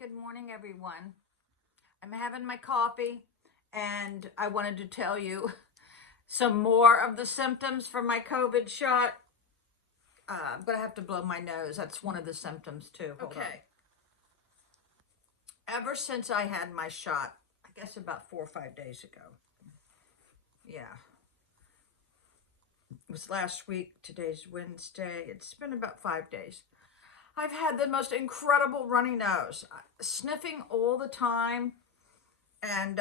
Good morning, everyone. I'm having my coffee, and I wanted to tell you some more of the symptoms from my COVID shot. I'm going to have to blow my nose. That's one of the symptoms, too. Hold on. Ever since I had my shot, I guess about 4 or 5 days ago. Yeah. It was last week. Today's Wednesday. It's been about 5 days. I've had the most incredible runny nose, sniffing all the time. And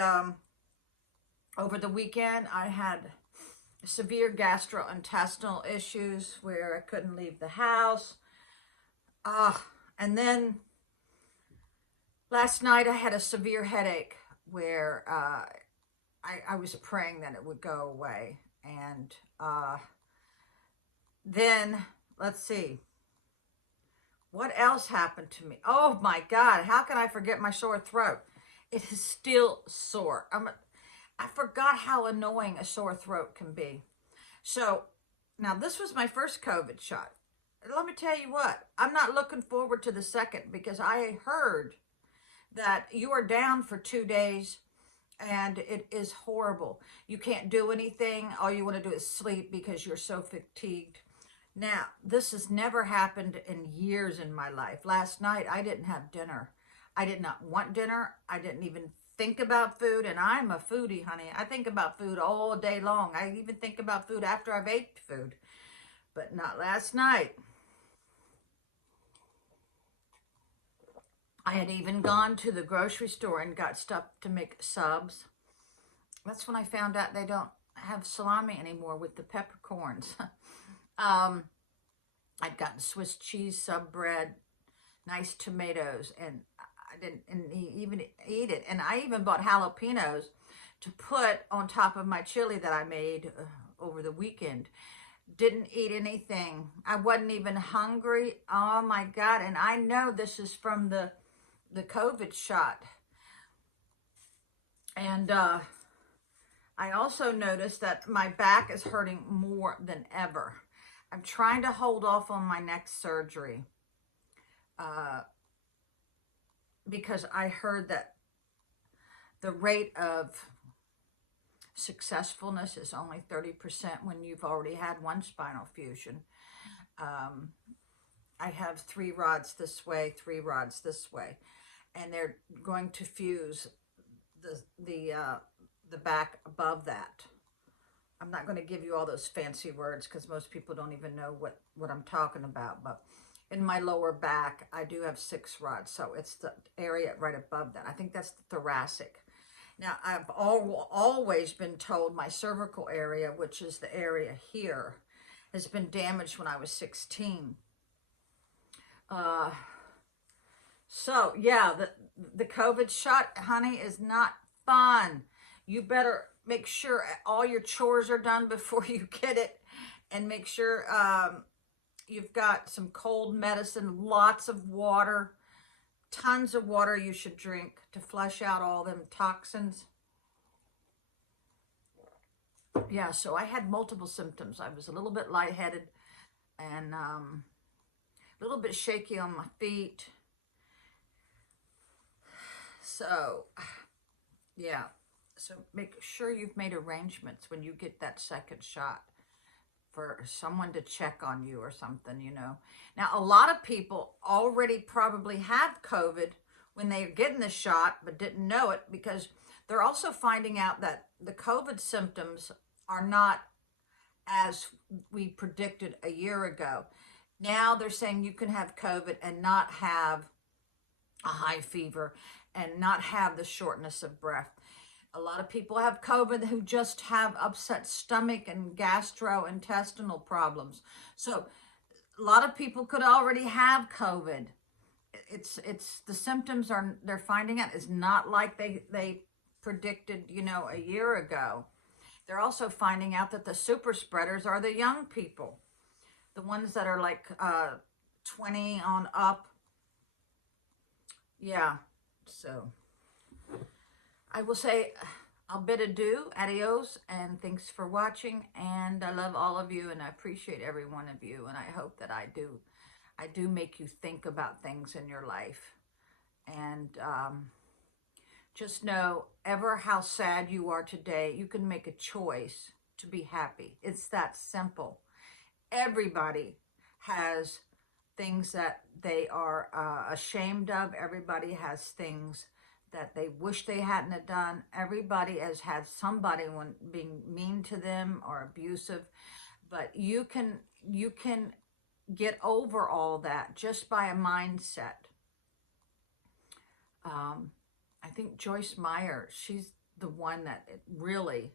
over the weekend, I had severe gastrointestinal issues where I couldn't leave the house. And then last night, I had a severe headache where I was praying that it would go away. And then, let's see. What else happened to me? Oh my God, how can I forget my sore throat? It is still sore. I forgot how annoying a sore throat can be. So now this was my first COVID shot. Let me tell you what, I'm not looking forward to the second because I heard that you are down for 2 days and it is horrible. You can't do anything. All you want to do is sleep because you're so fatigued. Now, this has never happened in years in my life. Last night, I didn't have dinner. I did not want dinner. I didn't even think about food, and I'm a foodie, honey. I think about food all day long. I even think about food after I've ate food, but not last night. I had even gone to the grocery store and got stuff to make subs. That's when I found out they don't have salami anymore with the peppercorns. I'd gotten Swiss cheese sub bread, nice tomatoes, and I didn't even eat it. And I even bought jalapenos to put on top of my chili that I made over the weekend. Didn't eat anything. I wasn't even hungry. Oh my God. And I know this is from the COVID shot. And I also noticed that my back is hurting more than ever. I'm trying to hold off on my next surgery because I heard that the rate of successfulness is only 30% when you've already had one spinal fusion. I have 3 rods this way, 3 rods this way, and they're going to fuse the back above that. I'm not going to give you all those fancy words because most people don't even know what I'm talking about. But in my lower back, I do have 6 rods. So it's the area right above that. I think that's the thoracic. Now, I've always been told my cervical area, which is the area here, has been damaged when I was 16. So, yeah, the COVID shot, honey, is not fun. You better make sure all your chores are done before you get it, and make sure you've got some cold medicine, lots of water, tons of water you should drink to flush out all them toxins. Yeah, so I had multiple symptoms. I was a little bit lightheaded and a little bit shaky on my feet. So, yeah. So make sure you've made arrangements when you get that second shot for someone to check on you or something, you know. Now, a lot of people already probably have COVID when they're getting the shot, but didn't know it because they're also finding out that the COVID symptoms are not as we predicted a year ago. Now they're saying you can have COVID and not have a high fever and not have the shortness of breath. A lot of people have COVID who just have upset stomach and gastrointestinal problems. So a lot of people could already have COVID. It's the symptoms they're finding out is not like they predicted, you know, a year ago. They're also finding out that the super spreaders are the young people, the ones that are like 20 on up. Yeah, so I will say I'll bid adieu, adios, and thanks for watching. And I love all of you, and I appreciate every one of you. And I hope that I do make you think about things in your life. And just know, ever how sad you are today, you can make a choice to be happy. It's that simple. Everybody has things that they are ashamed of. Everybody has things that they wish they hadn't have done. Everybody has had somebody being mean to them or abusive. But you can get over all that just by a mindset. I think Joyce Meyer, she's the one that really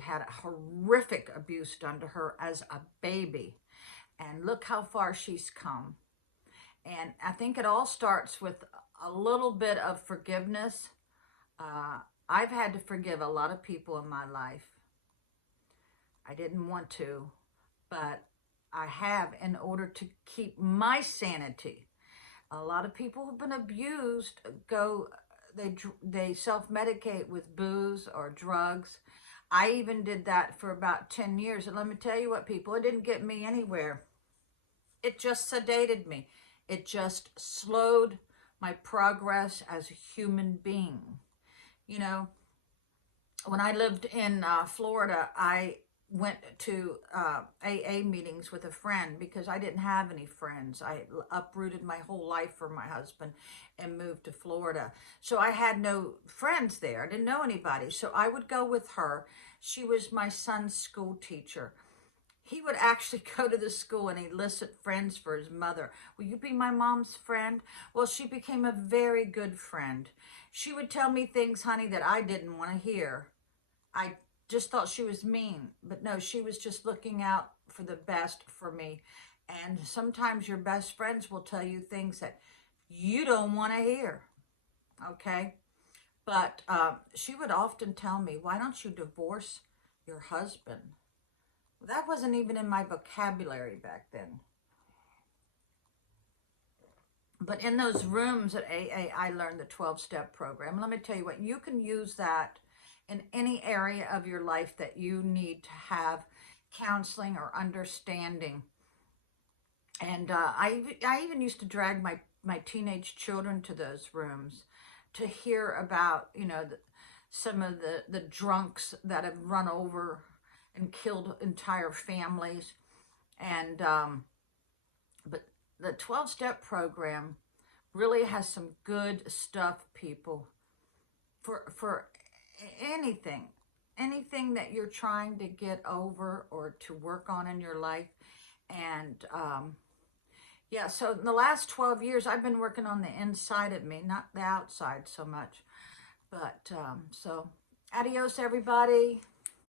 had a horrific abuse done to her as a baby. And look how far she's come. And I think it all starts with a little bit of forgiveness. I've had to forgive a lot of people in my life. I didn't want to, but I have, in order to keep my sanity. A lot of people who've been abused they self-medicate with booze or drugs. I even did that for about 10 years. And let me tell you what, people, it didn't get me anywhere. It just sedated me. It just slowed my progress as a human being. You know, when I lived in Florida, I went to AA meetings with a friend because I didn't have any friends. I uprooted my whole life for my husband and moved to Florida. So I had no friends there. I didn't know anybody. So I would go with her. She was my son's school teacher. He would actually go to the school and elicit friends for his mother. Will you be my mom's friend? Well, she became a very good friend. She would tell me things, honey, that I didn't want to hear. I just thought she was mean, but no, she was just looking out for the best for me. And sometimes your best friends will tell you things that you don't want to hear, okay? But she would often tell me, why don't you divorce your husband? That wasn't even in my vocabulary back then. But in those rooms at AA, I learned the 12-step program. Let me tell you what, you can use that in any area of your life that you need to have counseling or understanding. And I even used to drag my teenage children to those rooms to hear about, you know, some of the drunks that have run over and killed entire families. And but the 12-step program really has some good stuff, people, for anything that you're trying to get over or to work on in your life. And yeah, so in the last 12 years, I've been working on the inside of me, not the outside so much. But so adios, everybody.